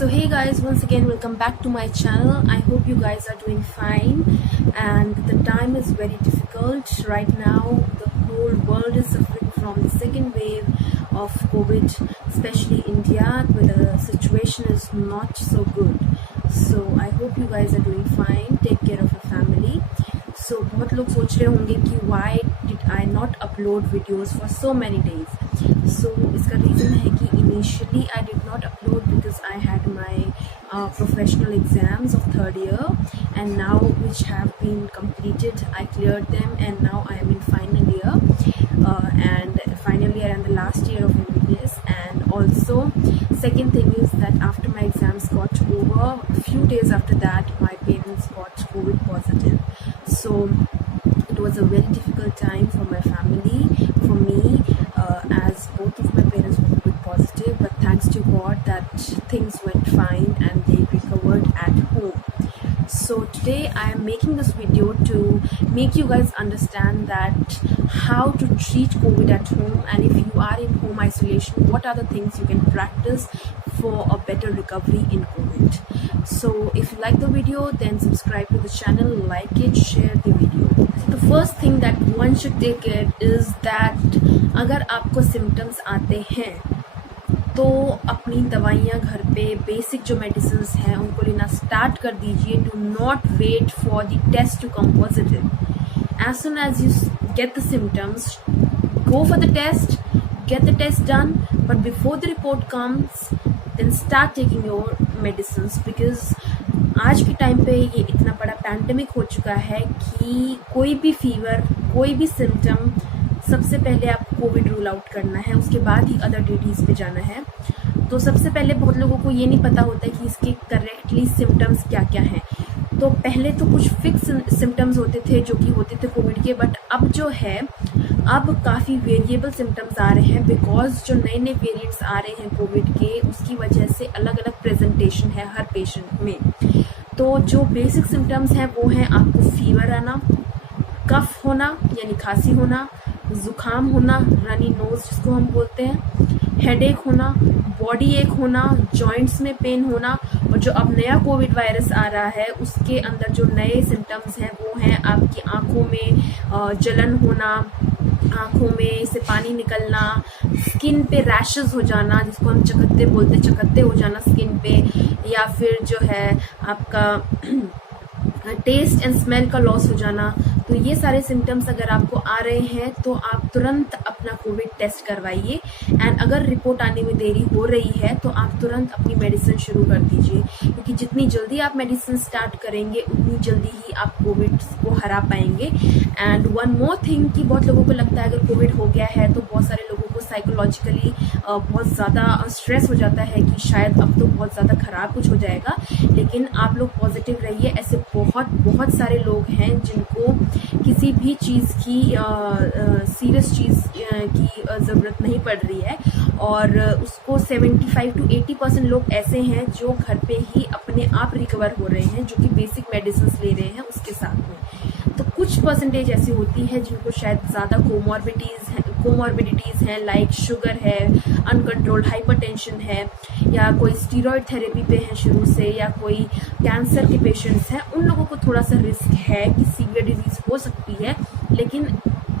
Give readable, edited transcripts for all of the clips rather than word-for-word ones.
So hey guys, once again welcome back to my channel. I hope you guys are doing fine, and the time is very difficult right now. The whole world is suffering from the second wave of COVID, especially India, where the situation is not so good. So I hope you guys are doing fine. Take care of your family. So बहुत लोग सोच रहे होंगे कि why did I not upload videos for so many days? So इसका reason है कि initially I did not upload because I had my professional exams of third year, and now which have been completed. I cleared them and now I am in final year, and final year and the last year of MBBS. And also second thing is that after my exams got over, a few days after that my parents got COVID positive. So it was a very difficult time for my family, for me, as both of my parents were COVID positive, but thanks to God that things went fine and they recovered at home. So today I am making this video to make you guys understand that how to treat COVID at home, and if you are in home isolation, what are the things you can practice for a better recovery in COVID. So if you like the video, then subscribe to the channel, like it, share the video. The first thing that one should take care is that अगर आपको symptoms आते हैं तो अपनी दवाइयाँ घर पे basic जो मेडिसिन हैं उनको लेना स्टार्ट कर दीजिए. Do not wait for the test to come positive. As soon as you get the symptoms, go for the test, get the test done, but before the report comes, then start taking your medicines, because आज के time पे ये इतना बड़ा pandemic हो चुका है कि कोई भी फीवर, कोई भी सिम्टम, सबसे पहले आपको कोविड रूल आउट करना है, उसके बाद ही अदर ड्यूटीज़ पे जाना है. तो सबसे पहले बहुत लोगों को ये नहीं पता होता है कि इसके करेक्टली सिम्टम्स क्या क्या हैं. तो पहले तो कुछ फिक्स सिम्टम्स होते थे जो कि होते थे कोविड के, बट अब जो है अब काफ़ी वेरिएबल सिम्टम्स आ रहे हैं, बिकॉज जो नए नए वेरिएंट्स आ रहे हैं कोविड के, उसकी वजह से अलग अलग प्रेजेंटेशन है हर पेशेंट में. तो जो बेसिक सिम्टम्स हैं वो हैं आपको फीवर आना, कफ होना यानी खांसी होना, ज़ुकाम होना, रनी नोज़ जिसको हम बोलते हैं, हेडेक होना, बॉडी एक होना, जॉइंट्स में पेन होना, और जो अब नया कोविड वायरस आ रहा है उसके अंदर जो नए सिम्टम्स हैं वो हैं आपकी आँखों में जलन होना, आँखों में से पानी निकलना, स्किन पे रैशेस हो जाना जिसको हम चकत्ते बोलते हैं, चकत्ते हो जाना स्किन पे, या फिर जो है आपका टेस्ट एंड स्मेल का लॉस हो जाना. तो ये सारे सिम्टम्स अगर आपको आ रहे हैं तो आप तुरंत अपना कोविड टेस्ट करवाइए, एंड अगर रिपोर्ट आने में देरी हो रही है तो आप तुरंत अपनी मेडिसिन शुरू कर दीजिए, क्योंकि जितनी जल्दी आप मेडिसिन स्टार्ट करेंगे उतनी जल्दी ही आप कोविड को हरा पाएंगे. एंड वन मोर थिंग कि बहुत लोगों को लगता है अगर कोविड हो गया है तो बहुत सारे लोगों को साइकोलॉजिकली बहुत ज़्यादा स्ट्रेस हो जाता है कि शायद अब तो बहुत ज़्यादा ख़राब कुछ हो जाएगा, लेकिन आप लोग पॉजिटिव रहिए. ऐसे बहुत सारे लोग हैं जिनको किसी भी चीज़ की सीरियस चीज़ की ज़रूरत नहीं पड़ रही है, और उसको 75 to 80% लोग ऐसे हैं जो घर पे ही अपने आप रिकवर हो रहे हैं, जो कि बेसिक मेडिसिन ले रहे हैं उसके साथ में. तो कुछ परसेंटेज ऐसी होती है जिनको शायद ज़्यादा कोमॉर्बिडिटीज़ हैं, लाइक शुगर है, अनकंट्रोल्ड हाइपरटेंशन है, या कोई स्टीरॉयड थेरेपी पे है शुरू से, या कोई कैंसर के पेशेंट्स हैं. उन लोगों को थोड़ा सा रिस्क है कि सीवियर डिजीज़ हो सकती है, लेकिन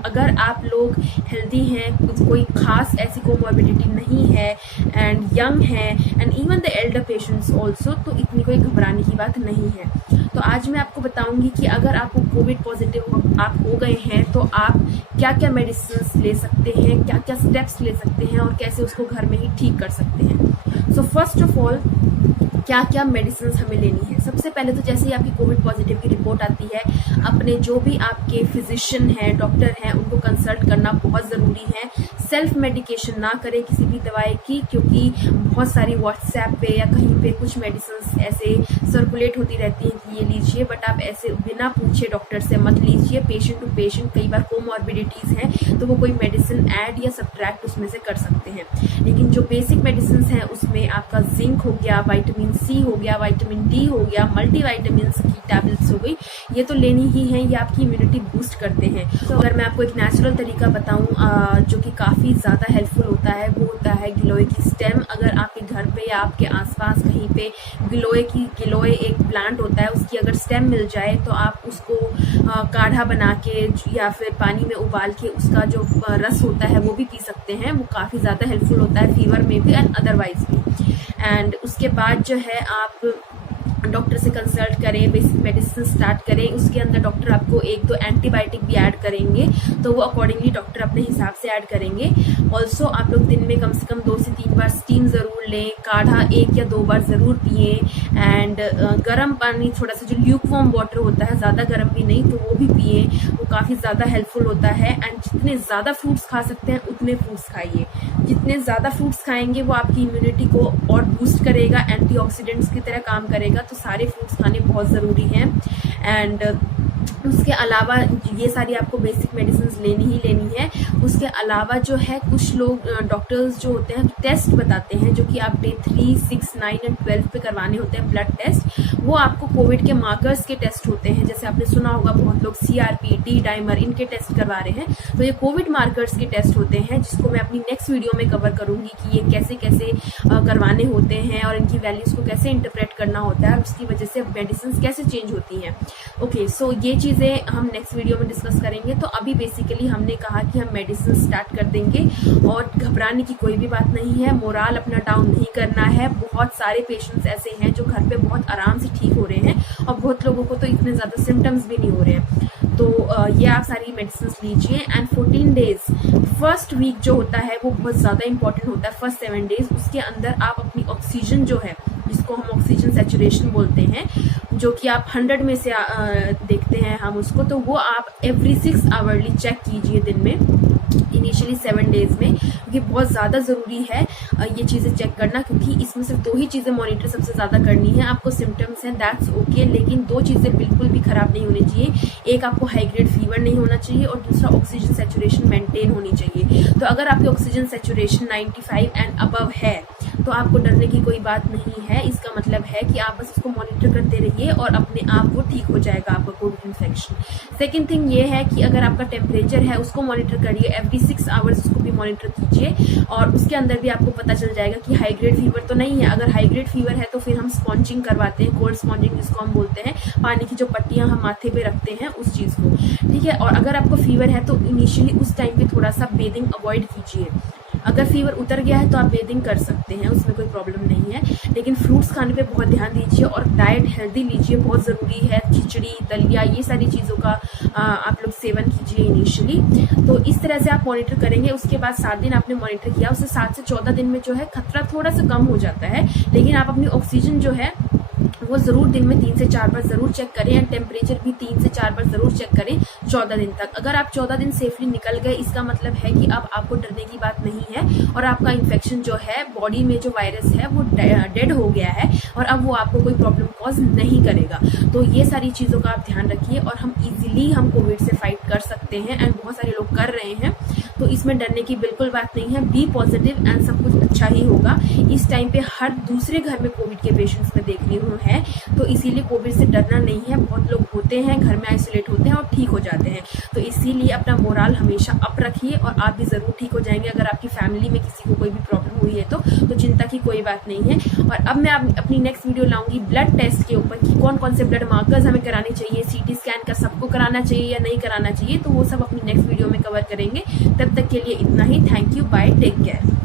अगर आप लोग हेल्दी हैं, कोई खास ऐसी कोमॉर्बिडिटी नहीं है, एंड यंग हैं, and even the Elder patients also, तो इतनी कोई घबराने की बात नहीं है. तो आज मैं आपको बताऊंगी कि अगर आपको कोविड पॉजिटिव आप हो गए हैं तो आप क्या क्या मेडिसिन ले सकते हैं, क्या क्या स्टेप्स ले सकते हैं, और कैसे उसको घर में ही ठीक कर सकते हैं. सो फर्स्ट ऑफ ऑल क्या क्या मेडिसिन हमें लेनी है. सबसे पहले तो जैसे ही आपकी कोविड पॉजिटिव की रिपोर्ट आती है, अपने जो भी आपके फिजिशियन हैं, डॉक्टर हैं, उनको कंसल्ट करना बहुत ज़रूरी है. सेल्फ मेडिकेशन ना करें किसी भी दवाई की, क्योंकि बहुत सारी व्हाट्सएप पे या कहीं पे कुछ मेडिसिन ऐसे सर्कुलेट होती रहती हैं कि ये लीजिए, बट आप ऐसे बिना पूछे डॉक्टर से मत लीजिए. पेशेंट टू पेशेंट कई बार कोमॉर्बिडिटीज़ हैं तो वो कोई मेडिसिन ऐड या सब्ट्रैक्ट उसमें से कर सकते हैं, लेकिन जो बेसिक मेडिसिन हैं उसमें आपका जिंक हो गया, विटामिन सी हो गया, विटामिन डी हो गया, मल्टीविटामिन की टैबलेट्स हो गई, ये तो लेनी ही है, ये आपकी इम्यूनिटी बूस्ट करते हैं। तो अगर मैं आपको एक नेचुरल तरीका बताऊं जो कि काफ़ी ज़्यादा हेल्पफुल होता है, वो होता है गिलोय की स्टेम। अगर आपके घर पे या आपके आसपास कहीं पे गिलोय एक प्लांट होता है, उसकी अगर स्टेम मिल जाए तो आप उसको काढ़ा बना के या फिर पानी में उबाल के उसका जो रस होता है वो भी पी सकते हैं। वो काफ़ी ज़्यादा हेल्पफुल होता है फीवर में भी एंड अदरवाइज भी। एंड उसके बाद जो है आप डॉक्टर से कंसल्ट करें, बेसिक मेडिसिन स्टार्ट करें। उसके अंदर डॉक्टर आपको 1-2 एंटीबायोटिक भी ऐड करेंगे, तो वो अकॉर्डिंगली डॉक्टर अपने हिसाब से ऐड करेंगे। ऑल्सो आप लोग दिन में कम से कम 2 से 3 बार स्टीम ज़रूर लें, काढ़ा 1 या 2 बार ज़रूर पिए। एंड गर्म पानी, थोड़ा सा जो ल्यूकवार्म वाटर होता है, ज़्यादा गर्म भी नहीं, तो वो भी पिए, वो काफ़ी ज़्यादा हेल्पफुल होता है। एंड जितने ज़्यादा फ्रूट्स खा सकते हैं उतने फ्रूट्स खाइए। जितने ज़्यादा फ्रूट्स खाएंगे वो आपकी इम्यूनिटी को और बूस्ट करेगा, एंटीऑक्सीडेंट्स की तरह काम करेगा। तो सारे फ्रूट्स खाने बहुत ज़रूरी हैं। एंड उसके अलावा ये सारी आपको बेसिक मेडिसिन लेनी है। उसके अलावा जो है कुछ लोग डॉक्टर्स जो होते हैं टेस्ट बताते हैं, जो कि आप डे 3, 6, 9 एंड 12 पे करवाने होते हैं ब्लड टेस्ट। वो आपको कोविड के मार्कर्स के टेस्ट होते हैं, जैसे आपने सुना होगा बहुत लोग CRP, डी डाइमर, इनके टेस्ट करवा रहे हैं। तो ये कोविड मार्कर्स के टेस्ट होते हैं, जिसको मैं अपनी नेक्स्ट वीडियो में कवर करूंगी कि ये कैसे कैसे करवाने होते हैं और इनकी वैल्यूज़ को कैसे इंटरप्रेट करना होता है और उसकी वजह से मेडिसिन कैसे चेंज होती हैं। ओके, सो ये चीज़ें हम नेक्स्ट वीडियो में डिस्कस करेंगे। तो अभी बेसिकली हमने कहा कि हम मेडिसिन स्टार्ट कर देंगे और घबराने की कोई भी बात नहीं है, मोराल अपना डाउन नहीं करना है। बहुत सारे पेशेंट्स ऐसे हैं जो घर पे बहुत आराम से ठीक हो रहे हैं और बहुत लोगों को तो इतने ज़्यादा सिम्टम्स भी नहीं हो रहे हैं। तो ये आप सारी मेडिसिन लीजिए। एंड 14 डेज, फर्स्ट वीक जो होता है वो बहुत ज़्यादा इंपॉर्टेंट होता है। फर्स्ट 7 डेज उसके अंदर आप अपनी ऑक्सीजन जो है, जिसको हम ऑक्सीजन सैचुरेशन बोलते हैं, जो कि आप 100 में से देखते हैं हम उसको, तो वो आप एवरी 6 आवरली चेक कीजिए दिन में, इनिशियली 7 डेज में, क्योंकि बहुत ज़्यादा ज़रूरी है ये चीज़ें चेक करना। क्योंकि इसमें सिर्फ 2 ही चीज़ें मॉनिटर सबसे ज़्यादा करनी है। आपको सिम्टम्स हैं, दैट्स ओके, लेकिन 2 चीज़ें बिल्कुल भी ख़राब नहीं होनी चाहिए। एक, आपको हाई ग्रेड फीवर नहीं होना चाहिए और दूसरा, ऑक्सीजन सैचुरेशन मेंटेन होनी चाहिए। तो अगर आपकी ऑक्सीजन सैचुरेशन 95 एंड अबव है तो आपको डरने की कोई बात नहीं है। इसका मतलब है कि आप बस इसको मॉनिटर करते रहिए और अपने आप वो ठीक हो जाएगा आपका कोविड इन्फेक्शन। सेकेंड थिंग ये है कि अगर आपका टेम्परेचर है उसको मॉनिटर करिए, एवरी 6 आवर्स उसको भी मॉनिटर कीजिए और उसके अंदर भी आपको पता चल जाएगा कि हाई ग्रेड फीवर तो नहीं है। अगर हाई ग्रेड फीवर है तो फिर हम स्पॉन्जिंग करवाते हैं, कोल्ड स्पॉन्जिंग जिसको हम बोलते हैं, पानी की जो पट्टियाँ हम माथे पे रखते हैं उस चीज़ को, ठीक है। और अगर आपको फीवर है तो इनिशियली उस टाइम पे थोड़ा सा बेदिंग अवॉइड कीजिए। अगर फीवर उतर गया है तो आप बेदिंग कर सकते हैं, उसमें कोई प्रॉब्लम नहीं है। लेकिन फ्रूट्स खाने पे बहुत ध्यान दीजिए और डाइट हेल्दी लीजिए, बहुत ज़रूरी है। खिचड़ी, दलिया, ये सारी चीज़ों का आप लोग सेवन कीजिए इनिशियली। तो इस तरह से आप मॉनिटर करेंगे। उसके बाद 7 दिन आपने मॉनिटर किया, उससे 7 से 14 दिन में जो है खतरा थोड़ा सा कम हो जाता है। लेकिन आप अपनी ऑक्सीजन जो है वो ज़रूर दिन में 3 से 4 बार ज़रूर चेक करें एंड टेम्परेचर भी 3 से 4 बार ज़रूर चेक करें 14 दिन तक। अगर आप 14 दिन सेफली निकल गए, इसका मतलब है कि अब आपको डरने की बात नहीं है और आपका इन्फेक्शन जो है, बॉडी में जो वायरस है वो डेड हो गया है और अब वो आपको कोई प्रॉब्लम कॉज नहीं करेगा। तो ये सारी चीज़ों का आप ध्यान रखिए और हम इजीली कोविड से फाइट कर सकते हैं एंड बहुत सारे लोग कर रहे हैं। तो इसमें डरने की बिल्कुल बात नहीं है। बी पॉजिटिव एंड सब कुछ अच्छा ही होगा। इस टाइम पे हर दूसरे घर में कोविड के पेशेंट्स में देखने को है, तो इसीलिए कोविड से डरना नहीं है। बहुत लोग होते हैं घर में आइसोलेट होते हैं और ठीक हो जाते हैं। तो इसीलिए अपना मोराल हमेशा अप रखिए और आप भी ज़रूर ठीक हो जाएंगे। अगर आपकी फैमिली में किसी को कोई भी प्रॉब्लम हुई है तो चिंता की कोई बात नहीं है। और अब मैं अपनी नेक्स्ट वीडियो लाऊंगी ब्लड टेस्ट के ऊपर कि कौन कौन से ब्लड मार्कर्स हमें कराने चाहिए, CT स्कैन का सबको कराना चाहिए या नहीं कराना चाहिए, तो वो सब अपनी नेक्स्ट वीडियो में कवर करेंगे। तब तक के लिए इतना ही। Thank you, bye, take care.